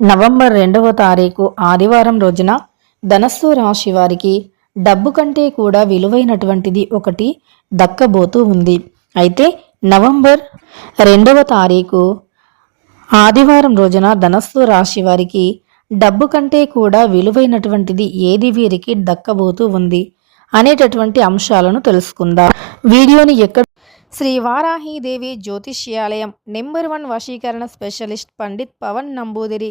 November రెండవ తారీఖు ఆదివారం రోజున ధనస్సు రాశి వారికి డబ్బు కంటే కూడా విలువైనటువంటిది ఒకటి దక్కబోతూ ఉంది. అయితే నవంబర్ రెండవ తారీఖు ఆదివారం రోజున ధనస్సు రాశి వారికి డబ్బు కంటే కూడా విలువైనటువంటిది ఏది వీరికి దక్కబోతూ ఉంది అనేటటువంటి అంశాలను తెలుసుకుందాం. వీడియోని ఎక్కడ శ్రీ వారాహిదేవి జ్యోతిష్యాలయం నెంబర్ వన్ వశీకరణ స్పెషలిస్ట్ పండిత్ పవన్ నంబూదిరి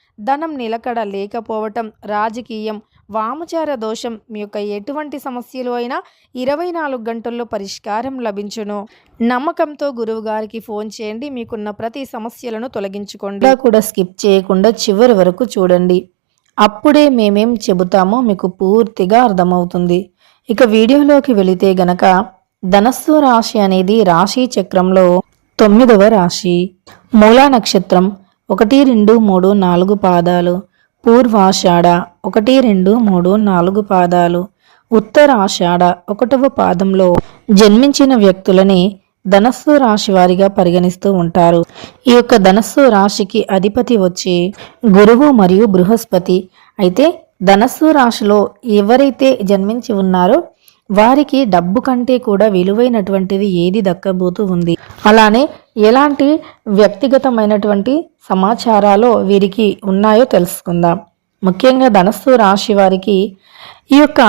ధనం నిలకడ లేకపోవటం రాజకీయం వామచార దోషం మీ యొక్క ఎటువంటి సమస్యలు అయినా ఇరవై నాలుగు గంటల్లో పరిష్కారం లభించును. నమ్మకంతో గురువు గారికి ఫోన్ చేయండి మీకున్న ప్రతి సమస్యలను తొలగించుకోండి. కూడా స్కిప్ చేయకుండా చివరి వరకు చూడండి. అప్పుడే మేమేం చెబుతామో మీకు పూర్తిగా అర్థమవుతుంది. ఇక వీడియోలోకి వెళితే గనక ధనస్సు రాశి అనేది రాశి చక్రంలో తొమ్మిదవ రాశి. మూలా నక్షత్రం ఒకటి రెండు మూడు నాలుగు పాదాలు. పూర్వాషాఢ ఒకటి రెండు మూడు నాలుగు పాదాలు. ఉత్తరాషాఢ ఒకటవ పాదంలో జన్మించిన వ్యక్తులని ధనస్సు రాశి వారిగా పరిగణిస్తూ ఉంటారు. ఈ యొక్క ధనస్సు రాశికి అధిపతి వచ్చి గురువు మరియు బృహస్పతి. అయితే ధనస్సు రాశిలో ఎవరైతే జన్మించి ఉన్నారో వారికి డబ్బు కంటే కూడా విలువైనటువంటిది ఏది దక్కబోతూ ఉంది. అలానే ఎలాంటి వ్యక్తిగతమైనటువంటి సమాచారాలు వీరికి ఉన్నాయో తెలుసుకుందాం. ముఖ్యంగా ధనస్సు రాశి వారికి ఈ యొక్క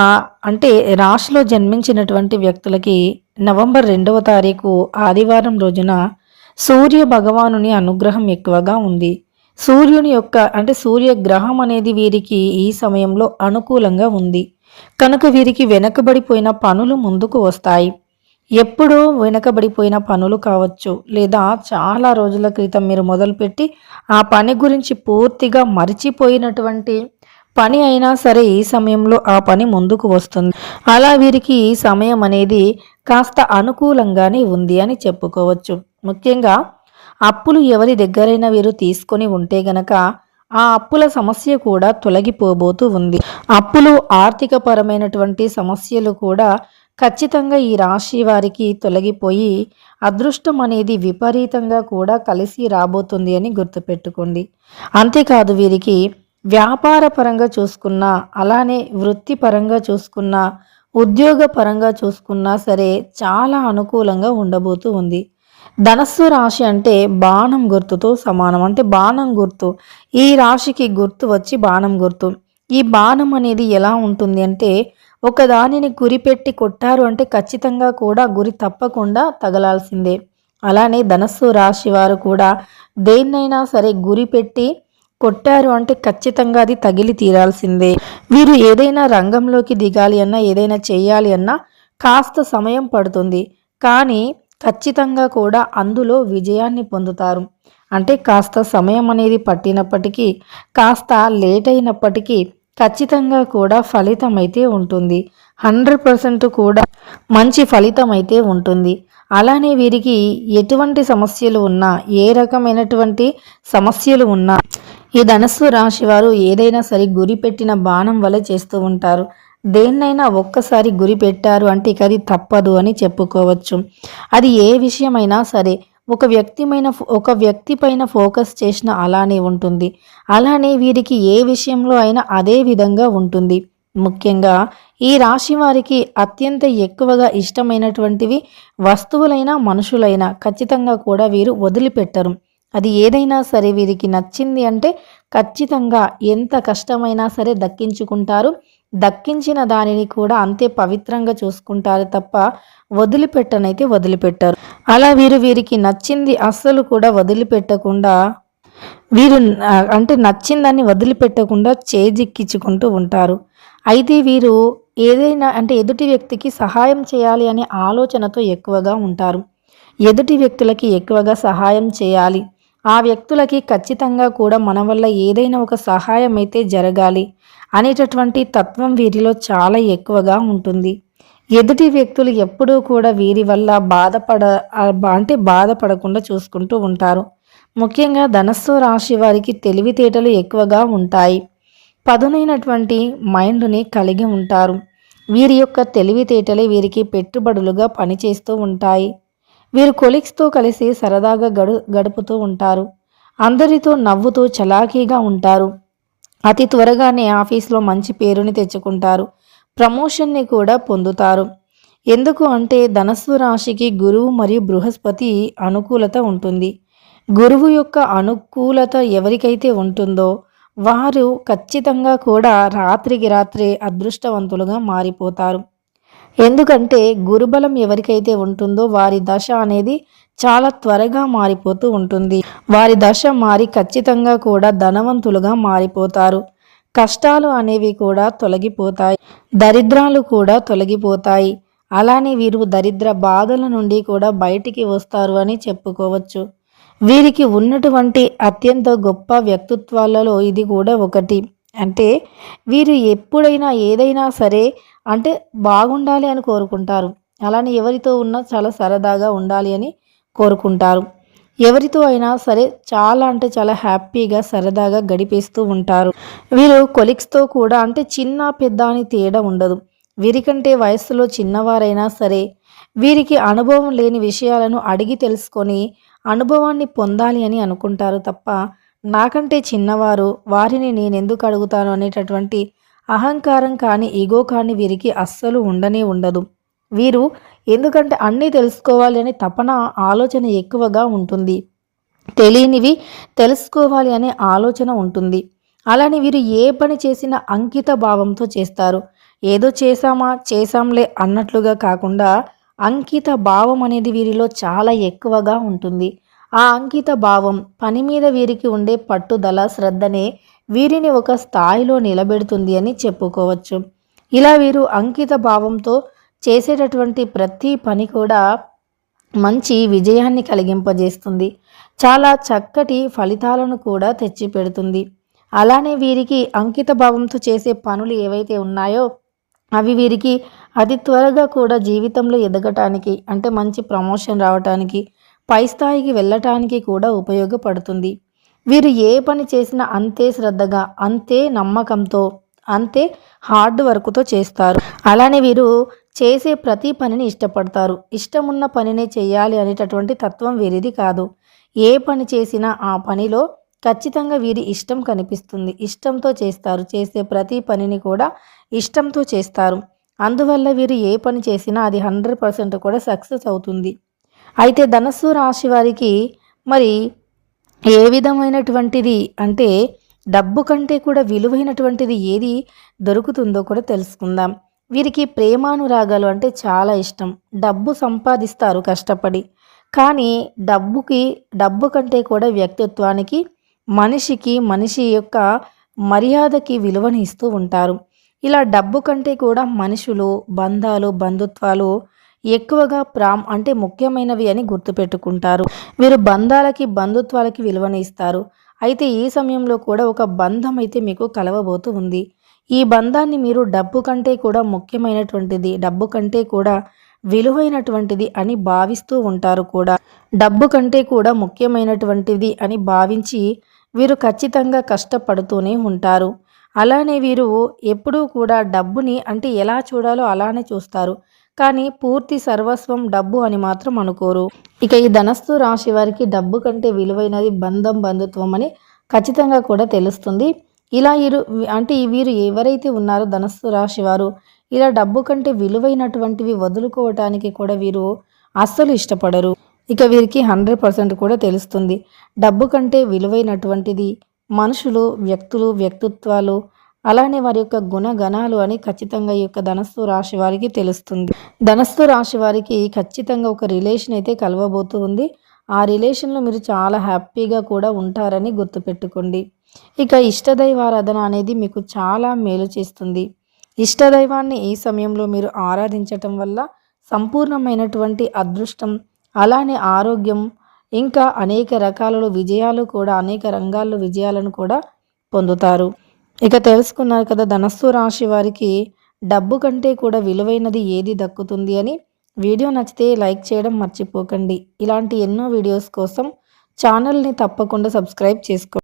అంటే రాశిలో జన్మించినటువంటి వ్యక్తులకి నవంబర్ రెండవ తారీఖు ఆదివారం రోజున సూర్య భగవానుని అనుగ్రహం ఎక్కువగా ఉంది. సూర్యుని యొక్క అంటే సూర్యగ్రహం అనేది వీరికి ఈ సమయంలో అనుకూలంగా ఉంది. కనుక వీరికి వెనకబడిపోయిన పనులు ముందుకు వస్తాయి. ఎప్పుడూ వెనకబడిపోయిన పనులు కావచ్చు లేదా చాలా రోజుల క్రితం మీరు మొదలుపెట్టి ఆ పని గురించి పూర్తిగా మరిచిపోయినటువంటి పని అయినా సరే ఈ సమయంలో ఆ పని ముందుకు వస్తుంది. అలా వీరికి ఈ సమయం అనేది కాస్త అనుకూలంగానే ఉంది అని చెప్పుకోవచ్చు. ముఖ్యంగా అప్పులు ఎవరి దగ్గరైనా వీరు తీసుకొని ఉంటే గనక ఆ అప్పుల సమస్య కూడా తొలగిపోబోతూ ఉంది. అప్పులు ఆర్థిక పరమైనటువంటి సమస్యలు కూడా ఖచ్చితంగా ఈ రాశి వారికి తొలగిపోయి అదృష్టం అనేది విపరీతంగా కూడా కలిసి రాబోతుంది అని గుర్తుపెట్టుకోండి. అంతేకాదు వీరికి వ్యాపార పరంగా చూసుకున్నా అలానే వృత్తిపరంగా చూసుకున్నా ఉద్యోగ పరంగా చూసుకున్నా సరే చాలా అనుకూలంగా ఉండబోతూ ఉంది. ధనస్సు రాశి అంటే బాణం గుర్తుతో సమానం. అంటే బాణం గుర్తు. ఈ రాశికి గుర్తు వచ్చి బాణం గుర్తు. ఈ బాణం అనేది ఎలా ఉంటుంది అంటే ఒకదానిని గురిపెట్టి కొట్టారు అంటే ఖచ్చితంగా కూడా గురి తప్పకుండా తగలాల్సిందే. అలానే ధనస్సు రాశి వారు కూడా దేన్నైనా సరే గురి పెట్టి కొట్టారు అంటే ఖచ్చితంగా అది తగిలి తీరాల్సిందే. వీరు ఏదైనా రంగంలోకి దిగాలి అన్నా ఏదైనా చేయాలి అన్నా కాస్త సమయం పడుతుంది. కానీ ఖచ్చితంగా కూడా అందులో విజయాన్ని పొందుతారు. అంటే కాస్త సమయం అనేది పట్టినప్పటికీ కాస్త లేట్ అయినప్పటికీ ఖచ్చితంగా కూడా ఫలితం అయితే ఉంటుంది. హండ్రెడ్ పర్సెంట్ కూడా మంచి ఫలితం అయితే ఉంటుంది. అలానే వీరికి ఎటువంటి సమస్యలు ఉన్నా ఏ రకమైనటువంటి సమస్యలు ఉన్నా ఈ ధనస్సు రాశి వారు ఏదైనా సరే గురి పెట్టిన బాణం వలె చేస్తూ ఉంటారు. దేన్నైనా ఒక్కసారి గురి పెట్టారు అంటే ఇక అది తప్పదు అని చెప్పుకోవచ్చు. అది ఏ విషయమైనా సరే ఒక వ్యక్తిమైన ఒక వ్యక్తి పైన ఫోకస్ చేసిన అలానే ఉంటుంది. అలానే వీరికి ఏ విషయంలో అయినా అదే విధంగా ఉంటుంది. ముఖ్యంగా ఈ రాశి వారికి అత్యంత ఎక్కువగా ఇష్టమైనటువంటివి వస్తువులైనా మనుషులైనా ఖచ్చితంగా కూడా వీరు వదిలిపెట్టరు. అది ఏదైనా సరే వీరికి నచ్చింది అంటే ఖచ్చితంగా ఎంత కష్టమైనా సరే దక్కించుకుంటారు. దక్కించిన దానిని కూడా అంతే పవిత్రంగా చూసుకుంటారు తప్ప వదిలిపెట్టనైతే వదిలిపెట్టారు. అలా వీరు వీరికి నచ్చింది అస్సలు కూడా వదిలిపెట్టకుండా వీరు అంటే నచ్చిందాన్ని వదిలిపెట్టకుండా చేజిక్కించుకుంటూ ఉంటారు. అయితే వీరు ఏదైనా అంటే ఎదుటి వ్యక్తికి సహాయం చేయాలి అనే ఆలోచనతో ఎక్కువగా ఉంటారు. ఎదుటి వ్యక్తులకి ఎక్కువగా సహాయం చేయాలి. ఆ వ్యక్తులకి ఖచ్చితంగా కూడా మన వల్ల ఏదైనా ఒక సహాయం అయితే జరగాలి అనేటటువంటి తత్వం వీరిలో చాలా ఎక్కువగా ఉంటుంది. ఎదుటి వ్యక్తులు ఎప్పుడూ కూడా వీరి వల్ల బాధపడ అంటే బాధపడకుండా చూసుకుంటూ ఉంటారు. ముఖ్యంగా ధనస్సు రాశి వారికి తెలివితేటలు ఎక్కువగా ఉంటాయి. పదునైనటువంటి మైండ్ని కలిగి ఉంటారు. వీరి యొక్క తెలివితేటలే వీరికి పెట్టుబడులుగా పనిచేస్తూ ఉంటాయి. వీరు కొలిక్స్తో కలిసి సరదాగా గడు గడుపుతూ ఉంటారు. అందరితో నవ్వుతూ చలాకీగా ఉంటారు. అతి త్వరగానే ఆఫీస్లో మంచి పేరుని తెచ్చుకుంటారు. ప్రమోషన్ని కూడా పొందుతారు. ఎందుకు అంటే ధనస్సు రాశికి గురువు మరియు బృహస్పతి అనుకూలత ఉంటుంది. గురువు యొక్క అనుకూలత ఎవరికైతే ఉంటుందో వారు ఖచ్చితంగా కూడా రాత్రికి రాత్రే అదృష్టవంతులుగా మారిపోతారు. ఎందుకంటే గురుబలం ఎవరికైతే ఉంటుందో వారి దశ అనేది చాలా త్వరగా మారిపోతూ ఉంటుంది. వారి దశ మారి ఖచ్చితంగా కూడా ధనవంతులుగా మారిపోతారు. కష్టాలు అనేవి కూడా తొలగిపోతాయి. దరిద్రాలు కూడా తొలగిపోతాయి. అలానే వీరు దరిద్ర బాధల నుండి కూడా బయటికి వస్తారు అని చెప్పుకోవచ్చు. వీరికి ఉన్నటువంటి అత్యంత గొప్ప వ్యక్తిత్వాలలో ఇది కూడా ఒకటి. అంటే వీరు ఎప్పుడైనా ఏదైనా సరే అంటే బాగుండాలి అని కోరుకుంటారు. అలానే ఎవరితో ఉన్నా చాలా సరదాగా ఉండాలి అని కోరుకుంటారు. ఎవరితో అయినా సరే చాలా అంటే చాలా హ్యాపీగా సరదాగా గడిపేస్తూ ఉంటారు. వీరు కొలిక్స్తో కూడా అంటే చిన్న పెద్ద అని తేడా ఉండదు. వీరికంటే వయస్సులో చిన్నవారైనా సరే వీరికి అనుభవం లేని విషయాలను అడిగి తెలుసుకొని అనుభవాన్ని పొందాలి అని అనుకుంటారు తప్ప నాకంటే చిన్నవారు వారిని నేను ఎందుకు అడుగుతాను అనేటటువంటి అహంకారం కానీ ఈగో కానీ వీరికి అస్సలు ఉండనే ఉండదు. వీరు ఎందుకంటే అన్నీ తెలుసుకోవాలి అనే తపన ఆలోచన ఎక్కువగా ఉంటుంది. తెలియనివి తెలుసుకోవాలి అనే ఆలోచన ఉంటుంది. అలానే వీరు ఏ పని చేసినా అంకిత భావంతో చేస్తారు. ఏదో చేశామా చేశాంలే అన్నట్లుగా కాకుండా అంకిత భావం అనేది వీరిలో చాలా ఎక్కువగా ఉంటుంది. ఆ అంకిత భావం పని మీద వీరికి ఉండే పట్టుదల శ్రద్ధనే వీరిని ఒక స్థాయిలో నిలబెడుతుంది అని చెప్పుకోవచ్చు. ఇలా వీరు అంకిత భావంతో చేసేటటువంటి ప్రతి పని కూడా మంచి విజయాన్ని కలిగింపజేస్తుంది. చాలా చక్కటి ఫలితాలను కూడా తెచ్చిపెడుతుంది. అలానే వీరికి అంకిత భావంతో చేసే పనులు ఏవైతే ఉన్నాయో అవి వీరికి అతి త్వరగా కూడా జీవితంలో ఎదగటానికి అంటే మంచి ప్రమోషన్ రావటానికి పై స్థాయికి వెళ్ళటానికి కూడా ఉపయోగపడుతుంది. వీరు ఏ పని చేసినా అంతే శ్రద్ధగా అంతే నమ్మకంతో అంతే హార్డ్ వర్క్తో చేస్తారు. అలానే వీరు చేసే ప్రతి పనిని ఇష్టపడతారు. ఇష్టమున్న పనినే చేయాలి అనేటటువంటి తత్వం వీరిది కాదు. ఏ పని చేసినా ఆ పనిలో ఖచ్చితంగా వీరి ఇష్టం కనిపిస్తుంది. ఇష్టంతో చేస్తారు. చేసే ప్రతి పనిని కూడా ఇష్టంతో చేస్తారు. అందువల్ల వీరు ఏ పని చేసినా అది హండ్రెడ్ పర్సెంట్ కూడా సక్సెస్ అవుతుంది. అయితే ధనస్సు రాశి వారికి మరి ఏ విధమైనటువంటిది అంటే డబ్బు కంటే కూడా విలువైనటువంటిది ఏది దొరుకుతుందో కూడా తెలుసుకుందాం. వీరికి ప్రేమానురాగాలు అంటే చాలా ఇష్టం. డబ్బు సంపాదిస్తారు కష్టపడి. కానీ డబ్బుకి డబ్బు కంటే కూడా వ్యక్తిత్వానికి మనిషికి మనిషి యొక్క మర్యాదకి విలువని ఇస్తూ ఉంటారు. ఇలా డబ్బు కంటే కూడా మనుషులు బంధాలు బంధుత్వాలు ఎక్కువగా ప్రామ్ అంటే ముఖ్యమైనవి అని గుర్తుపెట్టుకుంటారు. వీరు బంధాలకి బంధుత్వాలకి విలువనిస్తారు అయితే ఈ సమయంలో కూడా ఒక బంధం అయితే మీకు కలవబోతూ ఉంది. ఈ బంధాన్ని మీరు డబ్బు కంటే కూడా ముఖ్యమైనటువంటిది డబ్బు కంటే కూడా విలువైనటువంటిది అని భావిస్తూ ఉంటారు కూడా. డబ్బు కంటే కూడా ముఖ్యమైనటువంటిది అని భావించి వీరు ఖచ్చితంగా కష్టపడుతూనే ఉంటారు. అలానే వీరు ఎప్పుడూ కూడా డబ్బుని అంటే ఎలా చూడాలో అలానే చూస్తారు. కానీ పూర్తి సర్వస్వం డబ్బు అని మాత్రం అనుకోరు. ఇక ఈ ధనస్సు రాశి వారికి డబ్బు కంటే విలువైనది బంధం బంధుత్వం అని ఖచ్చితంగా కూడా తెలుస్తుంది. ఇలా ఇరు అంటే వీరు ఎవరైతే ఉన్నారో ధనస్సు రాశి వారు ఇలా డబ్బు కంటే విలువైనటువంటివి వదులుకోవటానికి కూడా వీరు అస్సలు ఇష్టపడరు. ఇక వీరికి హండ్రెడ్ పర్సెంట్ కూడా తెలుస్తుంది. డబ్బు కంటే విలువైనటువంటిది మనుషులు వ్యక్తులు వ్యక్తిత్వాలు అలానే వారి యొక్క గుణగణాలు అని ఖచ్చితంగా ఈ యొక్క ధనస్సు రాశి వారికి తెలుస్తుంది. ధనస్సు రాశి వారికి ఖచ్చితంగా ఒక రిలేషన్ అయితే కలవబోతూ ఉంది. ఆ రిలేషన్లో మీరు చాలా హ్యాపీగా కూడా ఉంటారని గుర్తుపెట్టుకోండి. ఇక ఇష్టదైవారాధన అనేది మీకు చాలా మేలు చేస్తుంది. ఇష్టదైవాన్ని ఈ సమయంలో మీరు ఆరాధించటం వల్ల సంపూర్ణమైనటువంటి అదృష్టం అలానే ఆరోగ్యం ఇంకా అనేక రకాలలో విజయాలు కూడా అనేక రంగాల్లో విజయాలను కూడా పొందుతారు. ఇక తెలుసుకున్నారు కదా ధనస్సు రాశి వారికి డబ్బు కంటే కూడా విలువైనది ఏది దక్కుతుంది అని. వీడియో నచ్చితే లైక్ చేయడం మర్చిపోకండి. ఇలాంటి ఎన్నో వీడియోస్ కోసం ఛానల్ని తప్పకుండా సబ్స్క్రైబ్ చేసుకోండి.